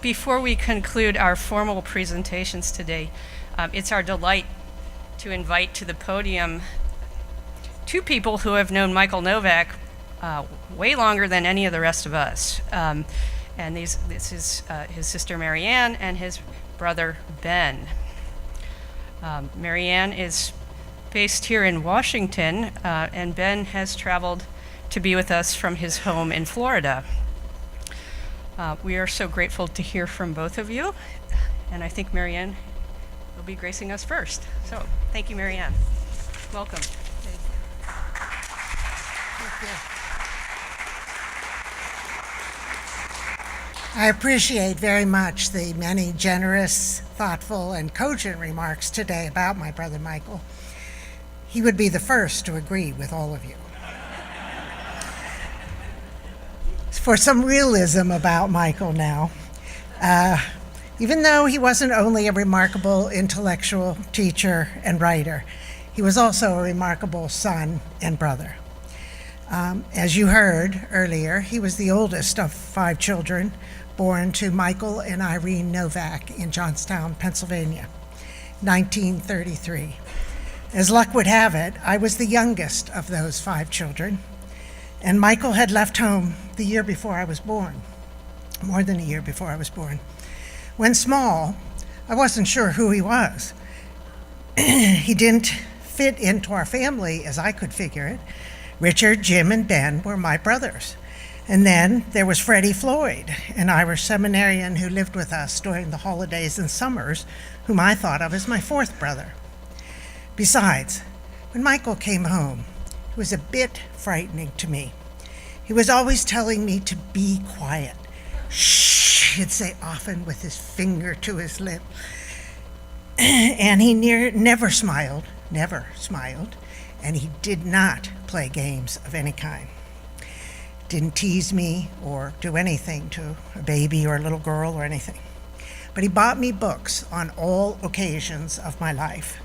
Before we conclude our formal presentations today, it's our delight to invite to the podium two people who have known Michael Novak way longer than any of the rest of us. And this is his sister Marianne and his brother Ben. Marianne is based here in Washington, and Ben has traveled to be with us from his home in Florida. We are so grateful to hear from both of you, and I think Marianne will be gracing us first. So, thank you, Marianne. Welcome. Thank you. I appreciate very much the many generous, thoughtful, and cogent remarks today about my brother Michael. He would be the first to agree with all of you. For some realism about Michael now, even though he wasn't only a remarkable intellectual teacher and writer, he was also a remarkable son and brother. As you heard earlier, he was the oldest of 5 children born to Michael and Irene Novak in Johnstown, Pennsylvania, 1933. As luck would have it, I was the youngest of those 5 children, and Michael had left home the year before I was born, more than a year before I was born. When small, I wasn't sure who he was. He didn't fit into our family as I could figure it. Richard, Jim, and Ben were my brothers. And then there was Freddie Floyd, an Irish seminarian who lived with us during the holidays and summers, whom I thought of as my 4th brother. Besides, when Michael came home, it was a bit frightening to me. He was always telling me to be quiet. Shh, he'd say often with his finger to his lip. And he never smiled, and he did not play games of any kind. Didn't tease me or do anything to a baby or a little girl or anything. But he bought me books on all occasions of my life,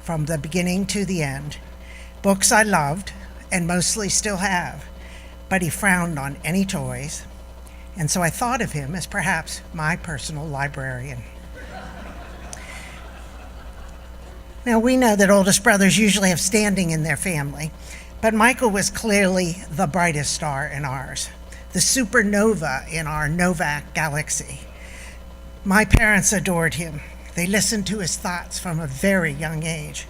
from the beginning to the end. Books I loved and mostly still have, but he frowned on any toys, and so I thought of him as perhaps my personal librarian. Now, we know that oldest brothers usually have standing in their family, but Michael was clearly the brightest star in ours, the supernova in our Novak galaxy. My parents adored him. They listened to his thoughts from a very young age,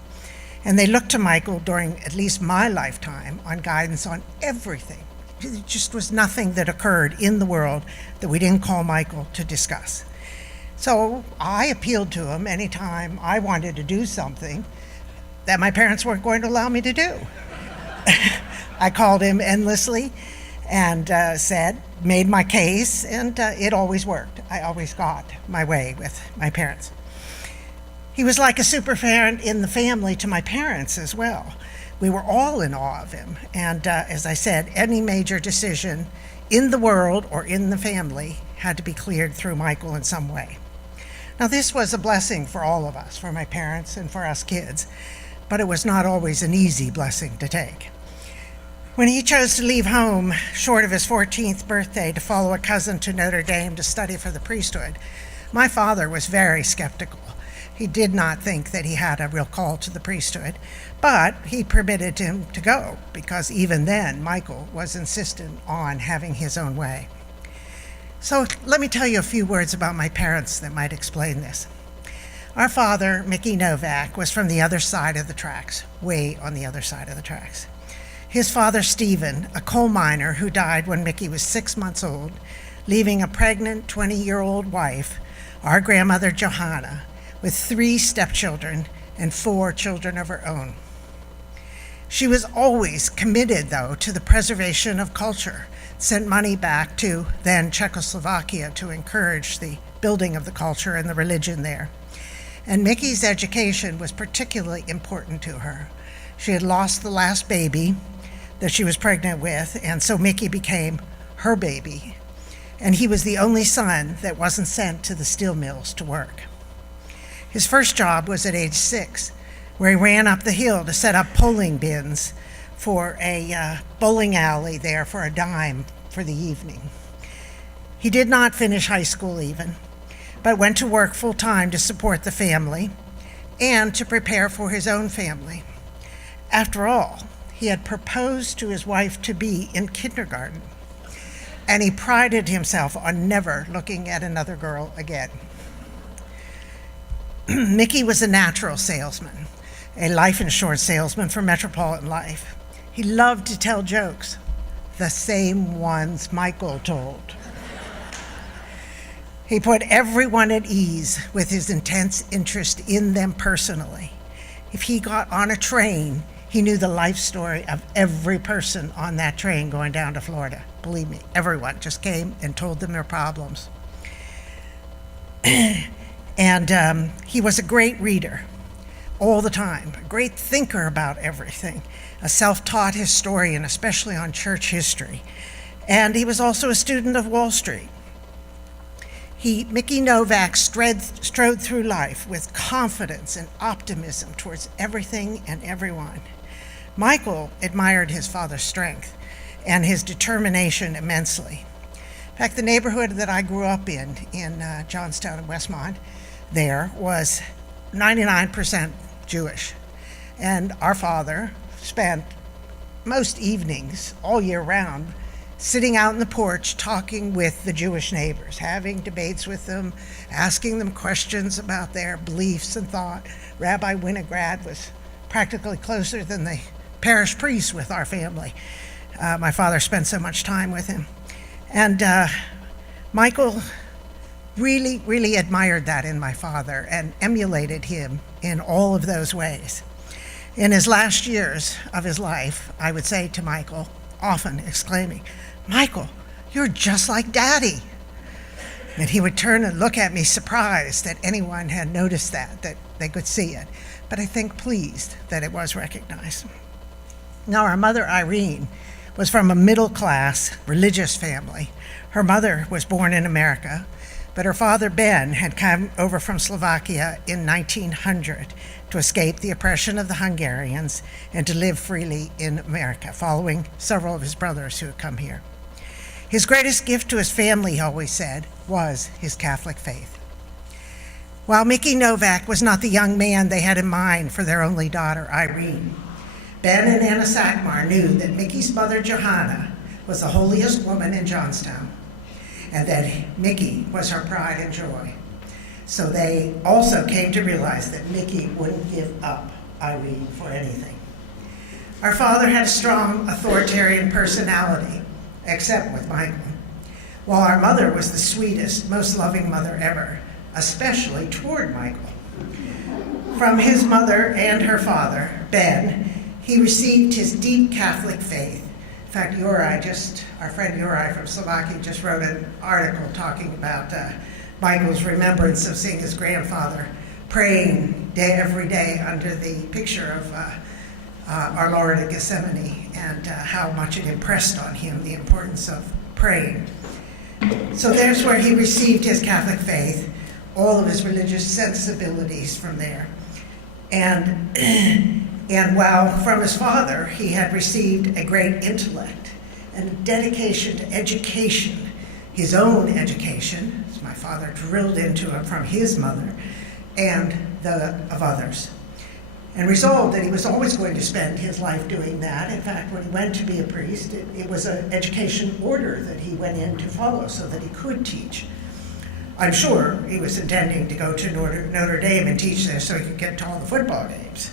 and they looked to Michael during at least my lifetime on guidance on everything. There just was nothing that occurred in the world that we didn't call Michael to discuss. So I appealed to him anytime I wanted to do something that my parents weren't going to allow me to do. I called him endlessly and made my case, and it always worked. I always got my way with my parents. He was like a super parent in the family to my parents as well. We were all in awe of him, and as I said, any major decision in the world or in the family had to be cleared through Michael in some way. Now, this was a blessing for all of us, for my parents and for us kids, but it was not always an easy blessing to take. When he chose to leave home short of his 14th birthday to follow a cousin to Notre Dame to study for the priesthood, my father was very skeptical. He did not think that he had a real call to the priesthood, but he permitted him to go because even then Michael was insistent on having his own way. So let me tell you a few words about my parents that might explain this. Our father, Mickey Novak, was from the other side of the tracks, way on the other side of the tracks. His father, Stephen, a coal miner who died when Mickey was 6 months old, leaving a pregnant 20-year-old wife, our grandmother, Johanna, with 3 stepchildren and 4 children of her own. She was always committed, though, to the preservation of culture, sent money back to then Czechoslovakia to encourage the building of the culture and the religion there. And Mickey's education was particularly important to her. She had lost the last baby that she was pregnant with, and so Mickey became her baby. And he was the only son that wasn't sent to the steel mills to work. His first job was at age 6, where he ran up the hill to set up polling bins for a bowling alley there for a dime for the evening. He did not finish high school even, but went to work full-time to support the family and to prepare for his own family. After all, he had proposed to his wife-to-be in kindergarten, and he prided himself on never looking at another girl again. Mickey was a natural salesman, a life insurance salesman for Metropolitan Life. He loved to tell jokes, the same ones Michael told. He put everyone at ease with his intense interest in them personally. If he got on a train, he knew the life story of every person on that train going down to Florida. Believe me, everyone just came and told them their problems. And he was a great reader all the time, a great thinker about everything, a self-taught historian, especially on church history. And he was also a student of Wall Street. Mickey Novak strode through life with confidence and optimism towards everything and everyone. Michael admired his father's strength and his determination immensely. In fact, the neighborhood that I grew up in Johnstown and Westmont, there was 99% Jewish. And our father spent most evenings all year round sitting out on the porch talking with the Jewish neighbors, having debates with them, asking them questions about their beliefs and thought. Rabbi Winograd was practically closer than the parish priest with our family. My father spent so much time with him. And Michael really, really admired that in my father and emulated him in all of those ways. In his last years of his life, I would say to Michael, often exclaiming, "Michael, you're just like Daddy." And he would turn and look at me surprised that anyone had noticed that they could see it, but I think pleased that it was recognized. Now, our mother, Irene, was from a middle-class religious family. Her mother was born in America, but her father, Ben, had come over from Slovakia in 1900 to escape the oppression of the Hungarians and to live freely in America, following several of his brothers who had come here. His greatest gift to his family, he always said, was his Catholic faith. While Mickey Novak was not the young man they had in mind for their only daughter, Irene, Ben and Anna Sackmar knew that Mickey's mother, Johanna, was the holiest woman in Johnstown, and that Mickey was her pride and joy. So they also came to realize that Mickey wouldn't give up Irene for anything. Our father had a strong authoritarian personality, except with Michael, while our mother was the sweetest, most loving mother ever, especially toward Michael. From his mother and her father, Ben, he received his deep Catholic faith. In fact, our friend Uri from Slovakia just wrote an article talking about Michael's remembrance of seeing his grandfather praying every day under the picture of Our Lord at Gethsemane, and how much it impressed on him the importance of praying. So there's where he received his Catholic faith, all of his religious sensibilities from there. And while from his father he had received a great intellect and dedication to education, his own education, as my father drilled into him from his mother, and of others, and resolved that he was always going to spend his life doing that. In fact, when he went to be a priest, it was an education order that he went in to follow so that he could teach. I'm sure he was intending to go to Notre Dame and teach there so he could get to all the football games.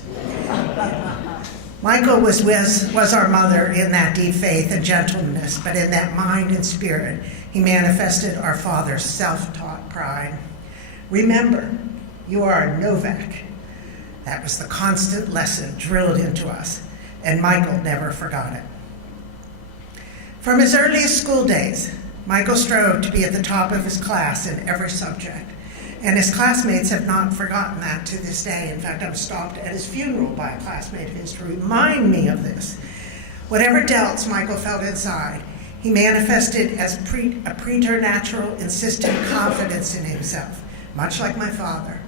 Michael was our mother in that deep faith and gentleness, but in that mind and spirit, he manifested our father's self-taught pride. Remember, you are a Novak. That was the constant lesson drilled into us, and Michael never forgot it. From his earliest school days, Michael strove to be at the top of his class in every subject, and his classmates have not forgotten that to this day. In fact, I was stopped at his funeral by a classmate of his to remind me of this. Whatever doubts Michael felt inside, he manifested as a preternatural, insistent confidence in himself, much like my father,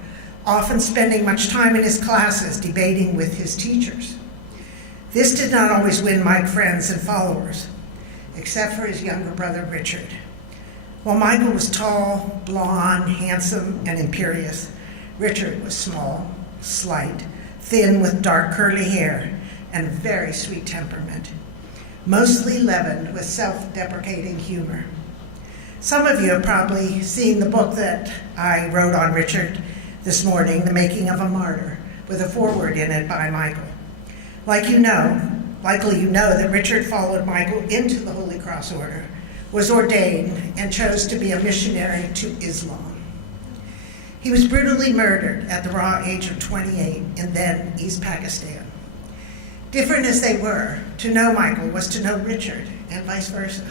often spending much time in his classes debating with his teachers. This did not always win Mike friends and followers, except for his younger brother, Richard. While Michael was tall, blond, handsome, and imperious, Richard was small, slight, thin with dark curly hair, and a very sweet temperament, mostly leavened with self-deprecating humor. Some of you have probably seen the book that I wrote on Richard this morning, The Making of a Martyr, with a foreword in it by Michael. Likely you know that Richard followed Michael into the Holy Cross Order, was ordained, and chose to be a missionary to Islam. He was brutally murdered at the raw age of 28 in then East Pakistan. Different as they were, to know Michael was to know Richard, and vice versa.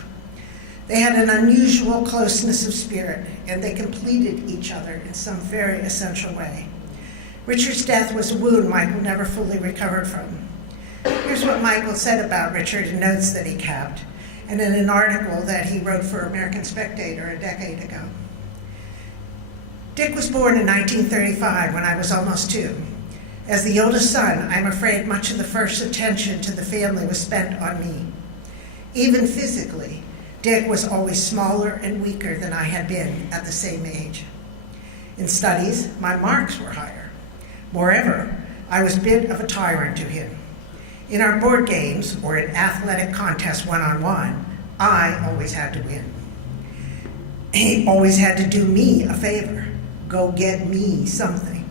They had an unusual closeness of spirit, and they completed each other in some very essential way. Richard's death was a wound Michael never fully recovered from. Here's what Michael said about Richard in notes that he kept, and in an article that he wrote for American Spectator a decade ago. Dick was born in 1935 when I was almost 2. As the oldest son, I'm afraid much of the first attention to the family was spent on me. Even physically, Dick was always smaller and weaker than I had been at the same age. In studies, my marks were higher. Moreover, I was a bit of a tyrant to him. In our board games or in athletic contests one-on-one, I always had to win. He always had to do me a favor, go get me something.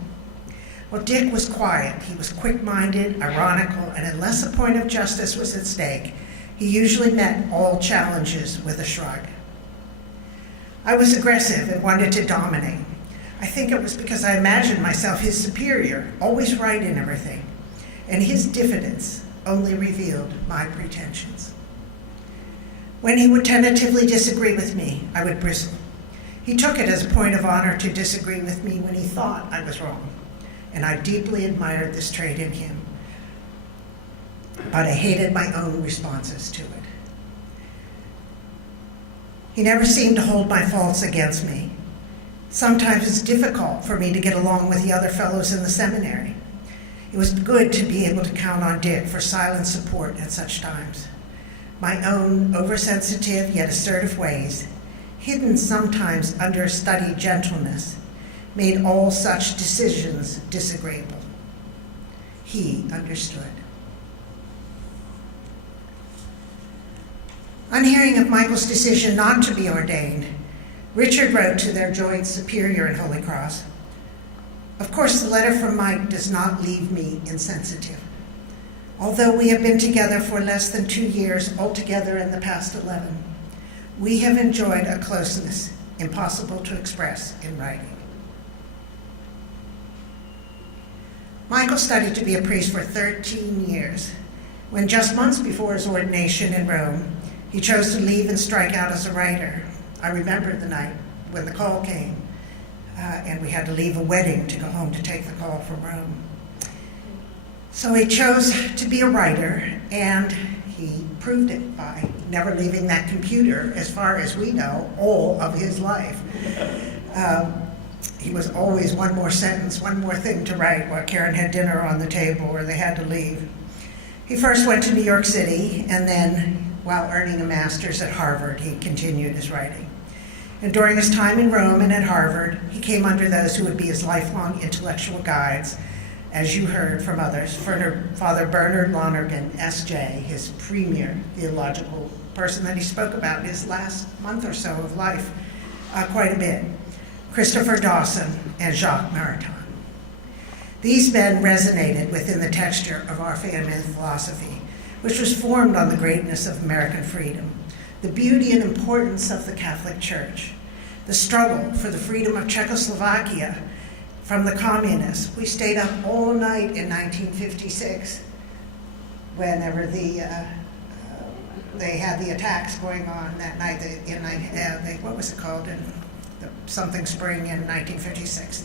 Well, Dick was quiet. He was quick-minded, ironical, and unless a point of justice was at stake, he usually met all challenges with a shrug. I was aggressive and wanted to dominate. I think it was because I imagined myself his superior, always right in everything, and his diffidence only revealed my pretensions. When he would tentatively disagree with me, I would bristle. He took it as a point of honor to disagree with me when he thought I was wrong, and I deeply admired this trait in him, but I hated my own responses to it. He never seemed to hold my faults against me. Sometimes it's difficult for me to get along with the other fellows in the seminary. It was good to be able to count on Dick for silent support at such times. My own oversensitive yet assertive ways, hidden sometimes under studied gentleness, made all such decisions disagreeable. He understood. On hearing of Michael's decision not to be ordained, Richard wrote to their joint superior in Holy Cross, "Of course, the letter from Mike does not leave me insensitive. Although we have been together for less than 2 years altogether in the past 11, we have enjoyed a closeness impossible to express in writing." Michael studied to be a priest for 13 years. When just months before his ordination in Rome, he chose to leave and strike out as a writer. I remember the night when the call came, and we had to leave a wedding to go home to take the call from Rome. So he chose to be a writer, and he proved it by never leaving that computer, as far as we know, all of his life. He was always one more sentence, one more thing to write while Karen had dinner on the table or they had to leave. He first went to New York City, and then, while earning a master's at Harvard, he continued his writing. And during his time in Rome and at Harvard, he came under those who would be his lifelong intellectual guides, as you heard from others, Father Bernard Lonergan, S.J., his premier theological person that he spoke about in his last month or so of life quite a bit, Christopher Dawson, and Jacques Maritain. These men resonated within the texture of our faith and philosophy, which was formed on the greatness of American freedom, the beauty and importance of the Catholic Church, the struggle for the freedom of Czechoslovakia from the communists. We stayed up all night in 1956 whenever they had the attacks going on that night, what was it called, something spring in 1956.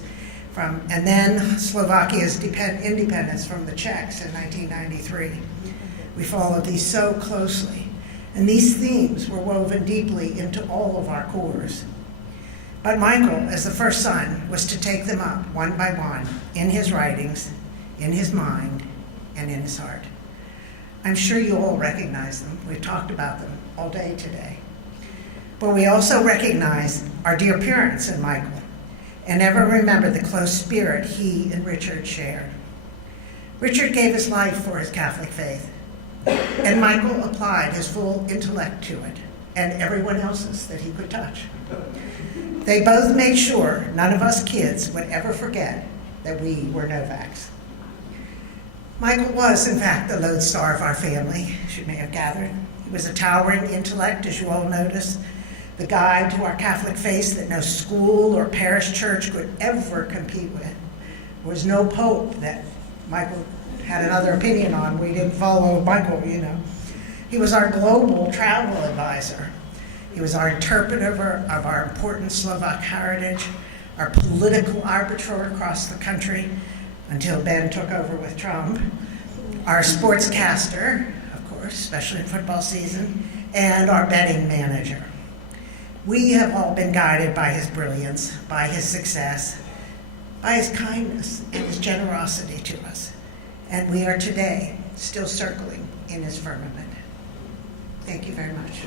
And then Slovakia's independence from the Czechs in 1993. We followed these so closely. And these themes were woven deeply into all of our cores. But Michael, as the first son, was to take them up one by one in his writings, in his mind, and in his heart. I'm sure you all recognize them. We've talked about them all day today. But we also recognize our dear parents in Michael and ever remember the close spirit he and Richard shared. Richard gave his life for his Catholic faith, and Michael applied his full intellect to it and everyone else's that he could touch. They both made sure none of us kids would ever forget that we were Novaks. Michael was, in fact, the lodestar of our family, as you may have gathered. He was a towering intellect, as you all noticed, the guide to our Catholic faith that no school or parish church could ever compete with. There was no pope that Michael had another opinion on. We didn't follow Michael, you know. He was our global travel advisor. He was our interpreter of our important Slovak heritage, our political arbiter across the country until Ben took over with Trump, our sportscaster, of course, especially in football season, and our betting manager. We have all been guided by his brilliance, by his success, by his kindness and his generosity to us. And we are today still circling in his firmament. Thank you very much.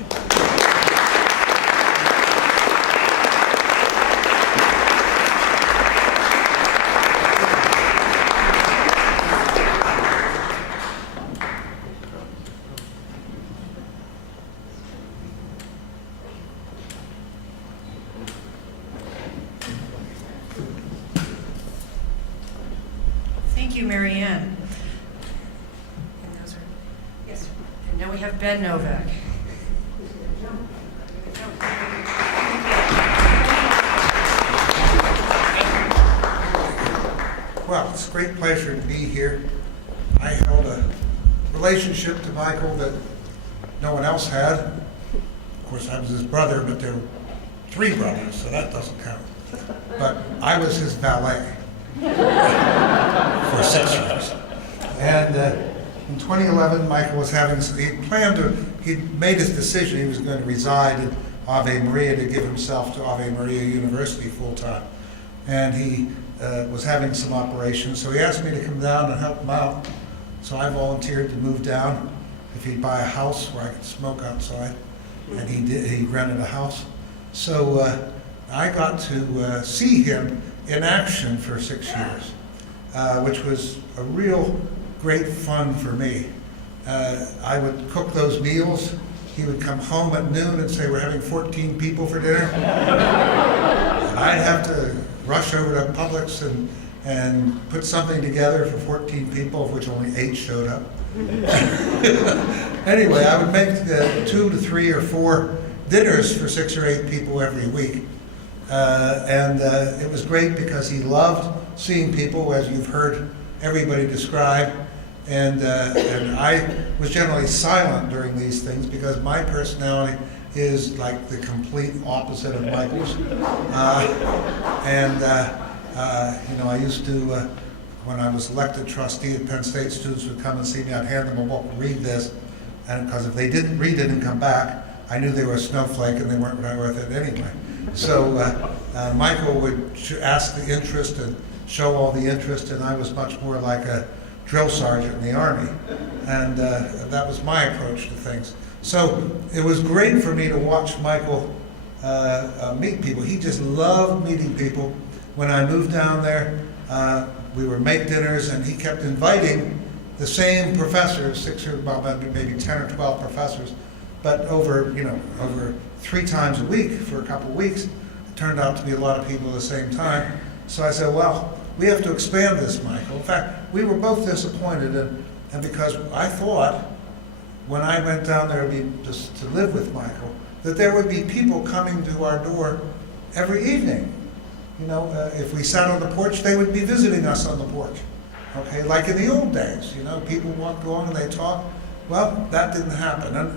Thank you, Mary Ann. Yes. And now we have Ben Novak. Well, it's a great pleasure to be here. I held a relationship to Michael that no one else had. Of course, I was his brother, but there were 3 brothers, so that doesn't count. But I was his valet for 6 years. And in 2011, Michael was he'd made his decision. He was going to reside in Ave Maria to give himself to Ave Maria University full time. And he was having some operations, so he asked me to come down and help him out. So I volunteered to move down if he'd buy a house where I could smoke outside. And he did. He rented a house. So I got to see him in action for 6 years, which was a real great fun for me. I would cook those meals. He would come home at noon and say, "We're having 14 people for dinner." And I'd have to rush over to Publix and put something together for 14 people, of which only 8 showed up. Anyway, I would make 2 to 3 or 4 dinners for 6 or 8 people every week. And it was great because he loved seeing people, as you've heard everybody describe. And I was generally silent during these things because my personality is like the complete opposite of Michael's. I used to, when I was elected trustee at Penn State, students would come and see me. I'd hand them a book, read this, and because if they didn't read it and come back, I knew they were a snowflake and they weren't worth it anyway. So Michael would ask the interest and show all the interest, and I was much more like a drill sergeant in the Army. And that was my approach to things. So it was great for me to watch Michael meet people. He just loved meeting people. When I moved down there, we would make dinners, and he kept inviting the same professors, maybe 10 or 12 professors, but over 3 times a week for a couple of weeks. It turned out to be a lot of people at the same time. So I said, well, we have to expand this, Michael. In fact, we were both disappointed, and because I thought when I went down there to live with Michael, that there would be people coming to our door every evening. If we sat on the porch, they would be visiting us on the porch. Okay, like in the old days, people walked along and they talked. Well, that didn't happen, and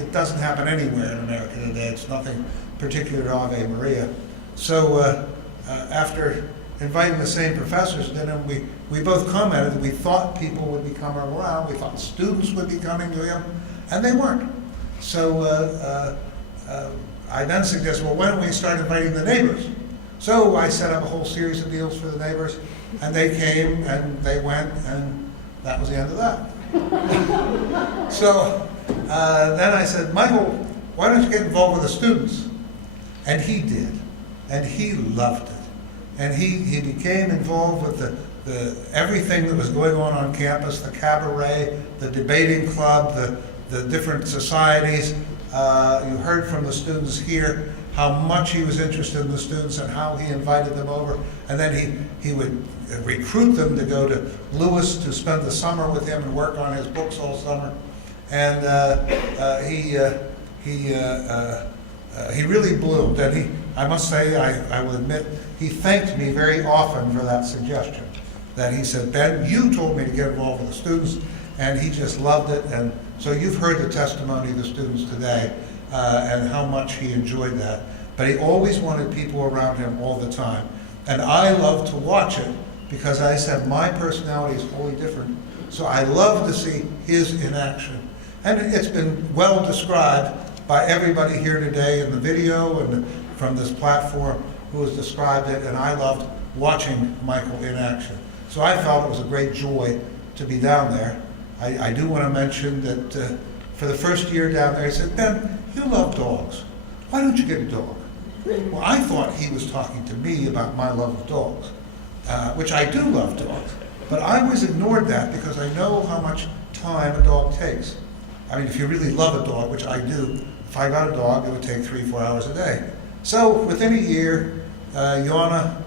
it doesn't happen anywhere in America today. It's nothing particular to Ave Maria. So after inviting the same professors, then we both commented that we thought people would be coming around. We thought students would be coming to him, and they weren't. So I then suggested, well, why don't we start inviting the neighbors? So I set up a whole series of deals for the neighbors, and they came and they went, and that was the end of that. So then I said, Michael, why don't you get involved with the students? And he did, and he loved it. And he became involved with everything that was going on campus, the cabaret, the debating club, the different societies. You heard from the students here how much he was interested in the students and how he invited them over. And then he would recruit them to go to Lewis to spend the summer with him and work on his books all summer. And he really bloomed. And I must say, I will admit, he thanked me very often for that suggestion. That he said, Ben, you told me to get involved with the students, and he just loved it. And so you've heard the testimony of the students today, and how much he enjoyed that. But he always wanted people around him all the time. And I love to watch it because I said my personality is wholly different. So I love to see his in action. And it's been well described by everybody here today in the video and from this platform who has described it, and I loved watching Michael in action. So I felt it was a great joy to be down there. I do want to mention that for the first year down there, he said, Ben, you love dogs. Why don't you get a dog? Well, I thought he was talking to me about my love of dogs, which I do love dogs. But I always ignored that because I know how much time a dog takes. I mean, if you really love a dog, which I do, if I got a dog, it would take 3-4 hours a day. So within a year, Yana,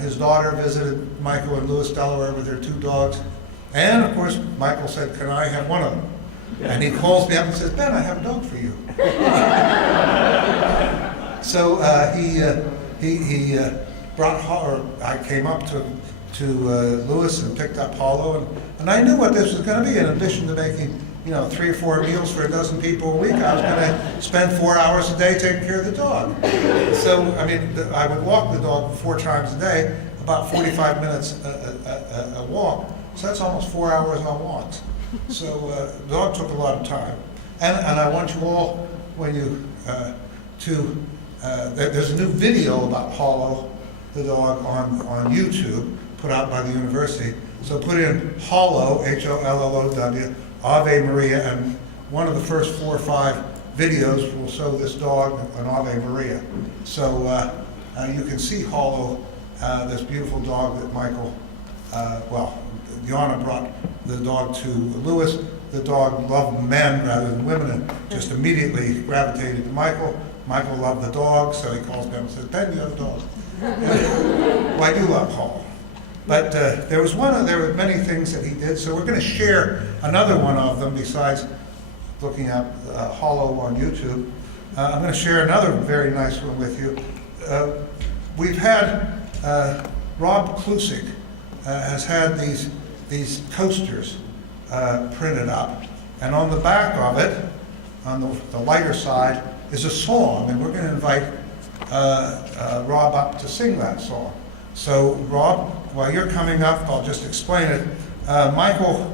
his daughter, visited Michael in Lewis, Delaware with her 2 dogs. And of course, Michael said, can I have one of them? And he calls me up and says, Ben, I have a dog for you. So he brought, or I came up to Lewis and picked up Hollow, and I knew what this was going to be. In addition to making 3 or 4 meals for a dozen people a week, I was going to spend 4 hours a day taking care of the dog. So I mean, I would walk the dog 4 times a day, about 45 minutes a walk. So that's almost 4 hours on walks. So the dog took a lot of time. And I want you all, when you there's a new video about Hollow, the dog, on YouTube, put out by the university. So put in Hollow, Hollow, Ave Maria, and one of the first 4 or 5 videos will show this dog an Ave Maria. So you can see Hollow, this beautiful dog that Michael, Yana brought the dog to Lewis. The dog loved men rather than women and just immediately gravitated to Michael. Michael loved the dog, so he calls Ben and says, Ben, you have a dog. Well, I do love Hollow. But there were many things that he did, so we're going to share another one of them besides looking at Hollow on YouTube. I'm going to share another very nice one with you. We've had, Rob Klusik has had these coasters printed up, and on the back of it, on the lighter side, is a song, and we're going to invite Rob up to sing that song. So Rob, while you're coming up, I'll just explain it. Michael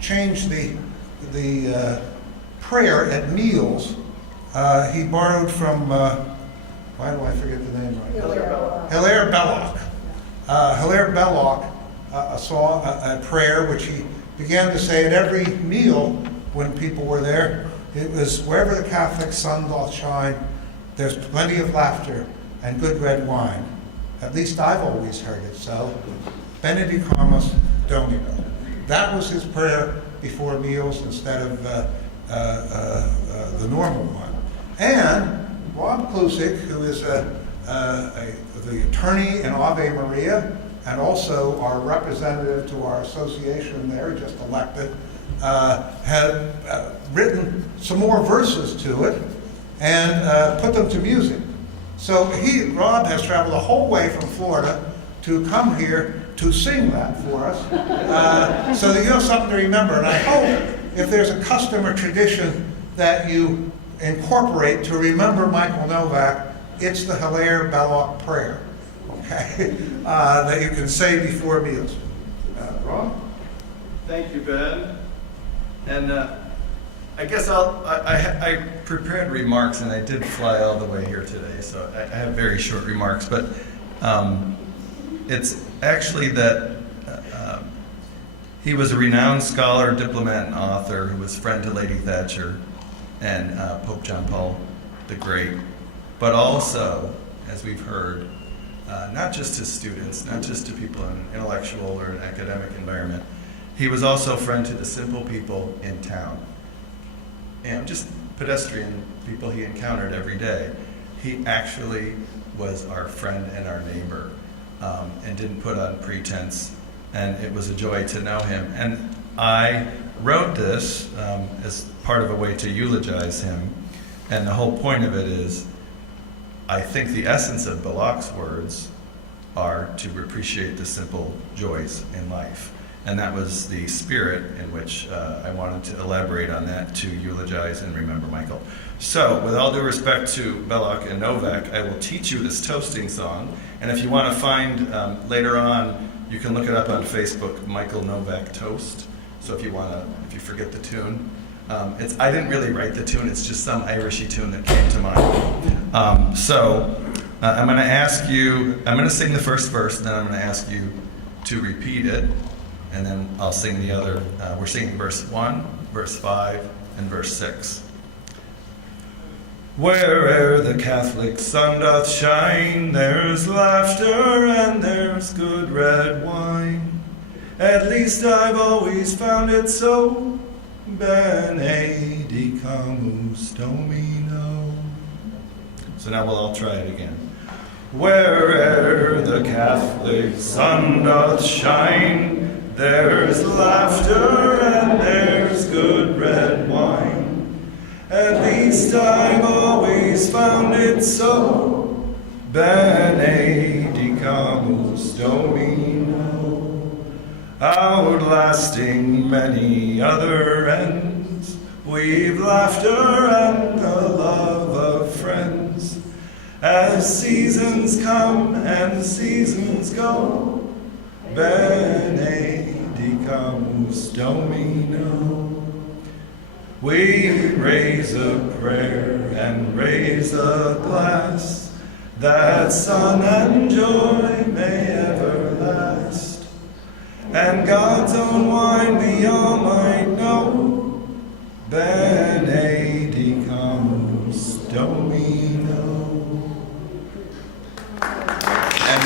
changed the prayer at meals. He borrowed from, why do I forget the name right now? Hilaire Belloc. Hilaire Belloc, a prayer which he began to say at every meal when people were there. It was, wherever the Catholic sun doth shine, there's plenty of laughter and good red wine. At least I've always heard it so. Benedicamus Domino. That was his prayer before meals instead of the normal one. And Rob Klusik, who is the attorney in Ave Maria and also our representative to our association there, just elected, had written some more verses to it and put them to music. So Rob has traveled the whole way from Florida to come here to sing that for us, so that you have something to remember. And I hope if there's a custom or tradition that you incorporate to remember Michael Novak, it's the Hilaire Belloc prayer, okay, that you can say before meals. Rob? Thank you, Ben. And I guess I prepared remarks, and I did fly all the way here today, so I have very short remarks. But it's actually that he was a renowned scholar, diplomat, and author who was friend to Lady Thatcher. and Pope John Paul the Great, but also, as we've heard, not just to students, not just to people in an intellectual or an academic environment. He was also a friend to the simple people in town, and just pedestrian people he encountered every day. He actually was our friend and our neighbor, and didn't put on pretense, and it was a joy to know him. And I wrote this as part of a way to eulogize him, and the whole point of it is, I think the essence of Balak's words are to appreciate the simple joys in life. And that was the spirit in which I wanted to elaborate on that, to eulogize and remember Michael. So, with all due respect to Balak and Novak, I will teach you this toasting song. And if you want to find later on, you can look it up on Facebook, Michael Novak Toast. So if you forget the tune, I didn't really write the tune, it's just some Irishy tune that came to mind. I'm going to ask you, I'm going to sing the first verse, and then I'm going to ask you to repeat it, and then I'll sing the other. We're singing verse 1, verse 5, and verse 6. Where'er the Catholic sun doth shine, there's laughter and there's good red wine. At least I've always found it so. Benedicamus Domino. So now we'll all try it again. Where'er the Catholic sun doth shine, there's laughter and there's good red wine. At least I've always found it so. Benedicamus Domino. Outlasting many other ends, we've laughter and the love of friends. As seasons come and seasons go, Benedicamus Domino. We raise a prayer and raise a glass, that sun and joy may ever last. And God's own wine we all might know, Benedicamus Domino. And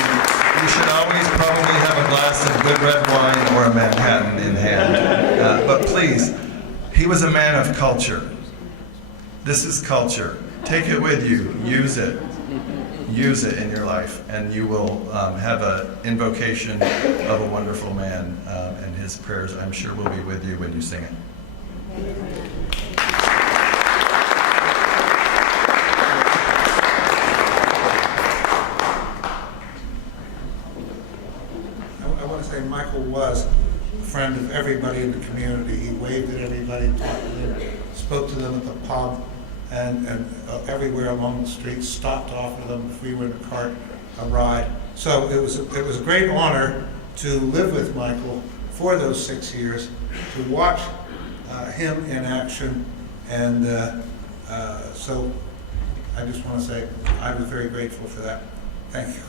you should always probably have a glass of good red wine or a Manhattan in hand. But please, he was a man of culture. This is culture. Take it with you. Use it. Use it in your life, and you will have an invocation of a wonderful man, and his prayers, I'm sure, will be with you when you sing it. I want to say Michael was a friend of everybody in the community. He waved at everybody, talked to them, spoke to them at the pub, and everywhere along the street, stopped to offer them, if we were in a cart, a ride. So it was a great honor to live with Michael for those 6 years, to watch him in action, and so I just want to say I was very grateful for that. Thank you.